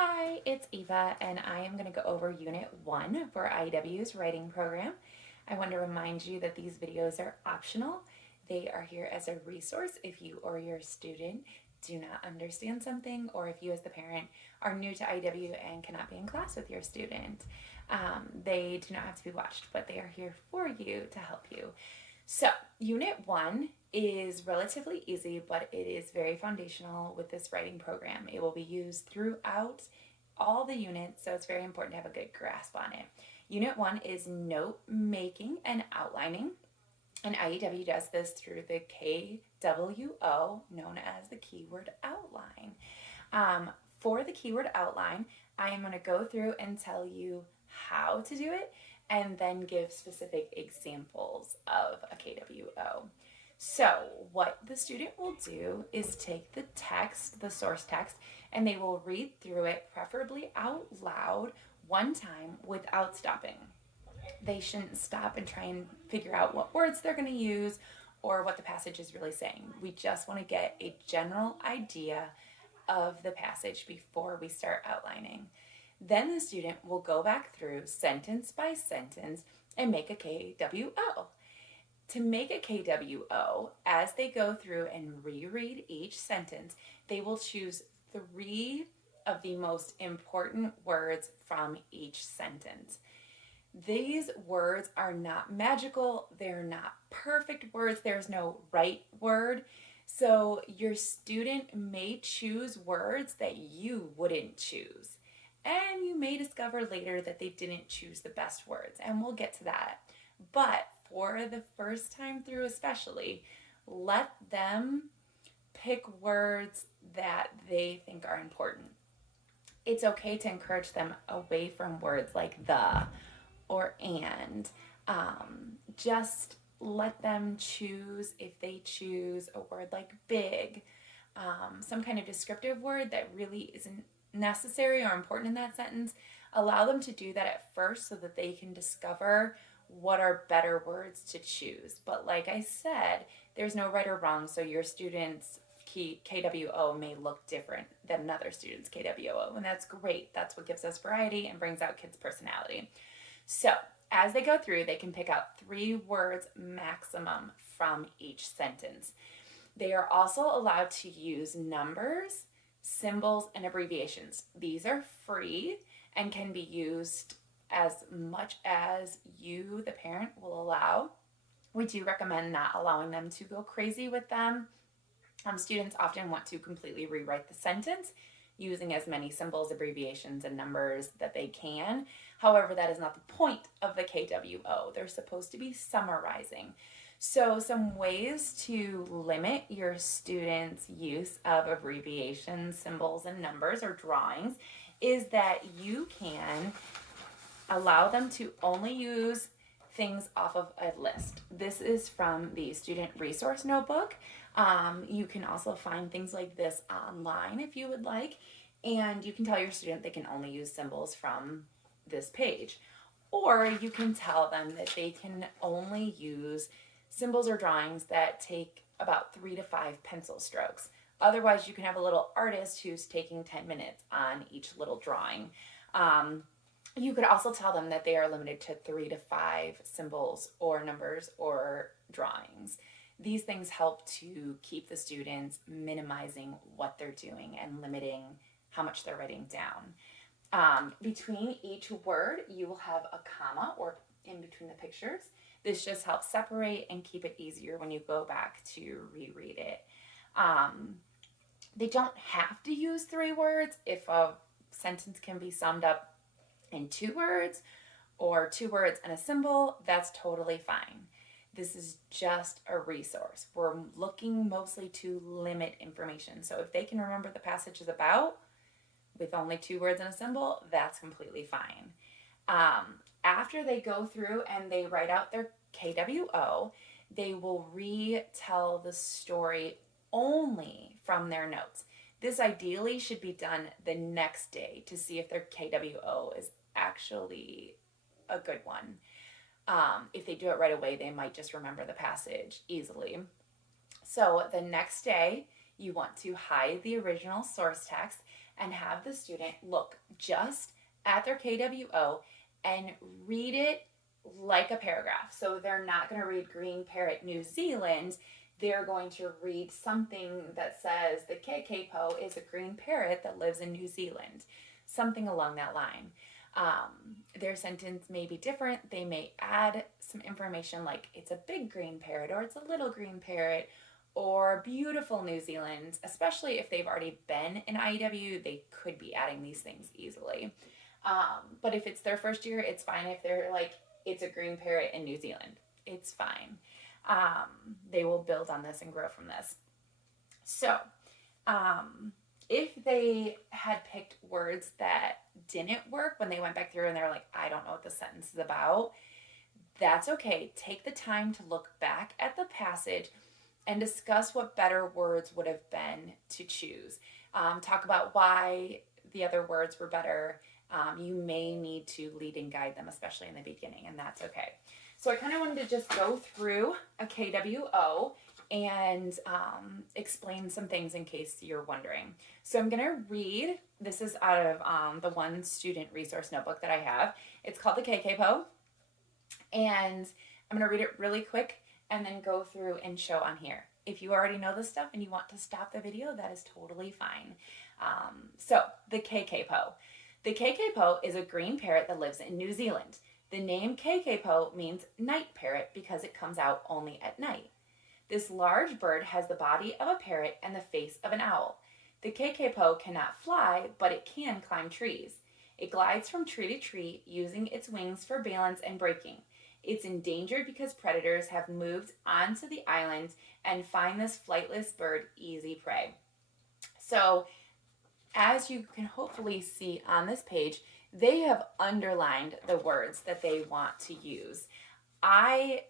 Hi, it's Eva, and I am going to go over Unit 1 for IEW's writing program. I want to remind you that these videos are optional. They are here as a resource if you or your student do not understand something, or if you as the parent are new to IEW and cannot be in class with your student. They do not have to be watched, but they are here for you to help you. So, Unit 1 is relatively easy, but it is very foundational with this writing program. It will be used throughout all the units, so it's very important to have a good grasp on it. Unit 1 is note making and outlining, and IEW does this through the KWO, known as the keyword outline. For the keyword outline, I am going to go through and tell you how to do it and then give specific examples of a KWO. So, what the student will do is take the text, the source text, and they will read through it, preferably out loud, one time without stopping. They shouldn't stop and try and figure out what words they're going to use or what the passage is really saying. We just want to get a general idea of the passage before we start outlining. Then the student will go back through sentence by sentence and make a KWO. To make a KWO, as they go through and reread each sentence, they will choose 3 of the most important words from each sentence. These words are not magical, they're not perfect words, there's no right word. So your student may choose words that you wouldn't choose. And you may discover later that they didn't choose the best words, and we'll get to that. But for the first time through especially, let them pick words that they think are important. It's okay to encourage them away from words like the or and. Just let them choose, if they choose a word like big, some kind of descriptive word that really isn't necessary or important in that sentence. Allow them to do that at first so that they can discover what are better words to choose. But like I said, there's no right or wrong, so your student's KWO may look different than another student's KWO, and that's great. That's what gives us variety and brings out kids' personality. So, as they go through, they can pick out 3 words maximum from each sentence. They are also allowed to use numbers, symbols, and abbreviations. These are free and can be used as much as you, the parent, will allow. We do recommend not allowing them to go crazy with them. Students often want to completely rewrite the sentence using as many symbols, abbreviations, and numbers that they can. However, that is not the point of the KWO. They're supposed to be summarizing. So some ways to limit your students' use of abbreviations, symbols, and numbers or drawings is that you can allow them to only use things off of a list. This is from the student resource notebook. You can also find things like this online if you would like, and you can tell your student they can only use symbols from this page. Or you can tell them that they can only use symbols or drawings that take about 3 to 5 pencil strokes. Otherwise, you can have a little artist who's taking 10 minutes on each little drawing. You could also tell them that they are limited to 3 to 5 symbols or numbers or drawings. These things help to keep the students minimizing what they're doing and limiting how much they're writing down. Between each word, you will have a comma or in between the pictures. This just helps separate and keep it easier when you go back to reread it. They don't have to use 3 words. If a sentence can be summed up in 2 words or 2 words and a symbol, that's totally fine. This is just a resource. We're looking mostly to limit information. So if they can remember the passage is about with only 2 words and a symbol, that's completely fine. After they go through and they write out their KWO, they will retell the story only from their notes. This ideally should be done the next day to see if their KWO is actually a good one. If they do it right away, they might just remember the passage easily. So the next day, you want to hide the original source text and have the student look just at their KWO and read it like a paragraph. So they're not going to read Green Parrot New Zealand. They're going to read something that says the kakapo is a green parrot that lives in New Zealand, something along that line. Their sentence may be different. They may add some information like it's a big green parrot or it's a little green parrot or beautiful New Zealand. Especially if they've already been in IEW, they could be adding these things easily. But if it's their first year, it's fine if they're like, it's a green parrot in New Zealand. It's fine. They will build on this and grow from this. So, if they had picked words that didn't work when they went back through and they're like, I don't know what the sentence is about, that's okay. Take the time to look back at the passage and discuss what better words would have been to choose. Talk about why the other words were better. You may need to lead and guide them, especially in the beginning, and that's okay. So I kind of wanted to just go through a KWO and explain some things in case you're wondering. So I'm going to read, this is out of the one student resource notebook that I have. It's called the KKPO, and I'm going to read it really quick and then go through and show on here. If you already know this stuff and you want to stop the video, that is totally fine. So the KKPO. The KKPO is a green parrot that lives in New Zealand. The name KKPO means night parrot because it comes out only at night. This large bird has the body of a parrot and the face of an owl. The KKPO cannot fly, but it can climb trees. It glides from tree to tree using its wings for balance and braking. It's endangered because predators have moved onto the island and find this flightless bird easy prey. So, as you can hopefully see on this page, they have underlined the words that they want to use. I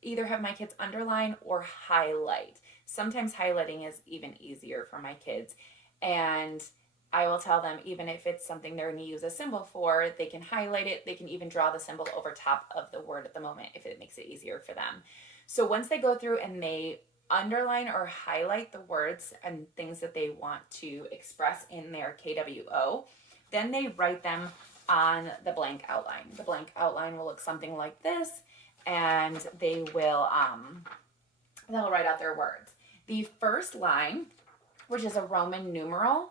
either have my kids underline or highlight. Sometimes highlighting is even easier for my kids. And I will tell them, even if it's something they're going to use a symbol for, they can highlight it. They can even draw the symbol over top of the word at the moment if it makes it easier for them. So once they go through and they underline or highlight the words and things that they want to express in their KWO, then they write them on the blank outline. The blank outline will look something like this, and they will they'll write out their words. The first line, which is a Roman numeral,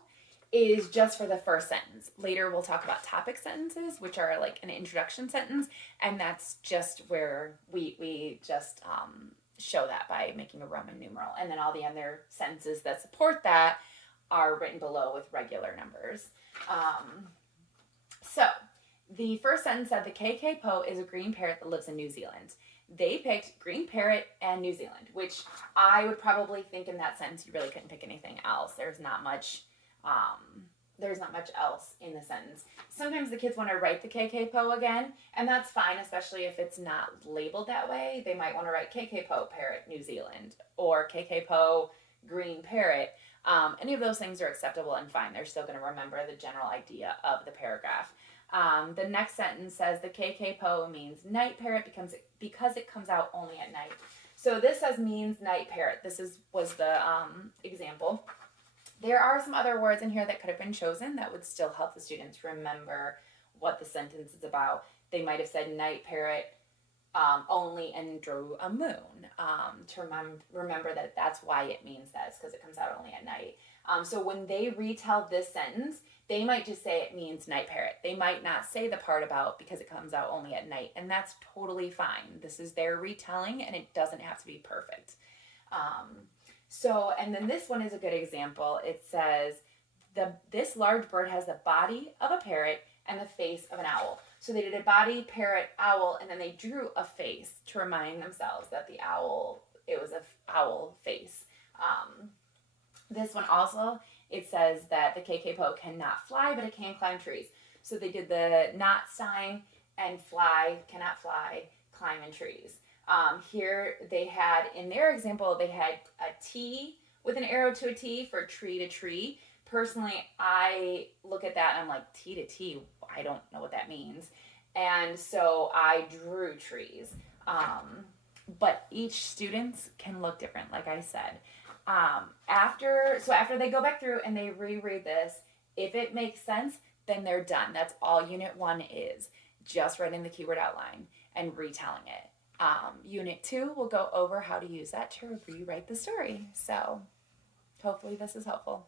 is just for the first sentence. Later we'll talk about topic sentences, which are like an introduction sentence, and that's just where we just show that by making a Roman numeral. And then all the other sentences that support that are written below with regular numbers. So the first sentence said the KKPO is a green parrot that lives in New Zealand. They picked green parrot and New Zealand, which I would probably think in that sentence you really couldn't pick anything else. There's not much else in the sentence. Sometimes the kids want to write the KKPO again, and that's fine, especially if it's not labeled that way. They might want to write KKPO parrot New Zealand or KKPO green parrot. Any of those things are acceptable and fine. They're still going to remember the general idea of the paragraph. The next sentence says the KKPO means night parrot because it comes out only at night. So this says means night parrot. This was the example. There are some other words in here that could have been chosen that would still help the students remember what the sentence is about. They might have said night parrot only and drew a moon to remember that that's why it means that. It's because it comes out only at night. So when they retell this sentence, they might just say it means night parrot. They might not say the part about because it comes out only at night, and that's totally fine. This is their retelling, and it doesn't have to be perfect. And then this one is a good example. It says, this large bird has the body of a parrot and the face of an owl. So they did a body, parrot, owl, and then they drew a face to remind themselves that the owl, it was an owl face. This one also, it says that the KKPO cannot fly, but it can climb trees. So they did the not sign and fly, cannot fly, climb in trees. Here they had, in their example, they had a T with an arrow to a T for tree to tree. Personally, I look at that and I'm like, T to T, I don't know what that means. And so I drew trees. But each student's can look different, like I said. After they go back through and they reread this, if it makes sense, then they're done. That's all Unit 1 is, just writing the keyword outline and retelling it. Unit 2 will go over how to use that to rewrite the story. So hopefully this is helpful.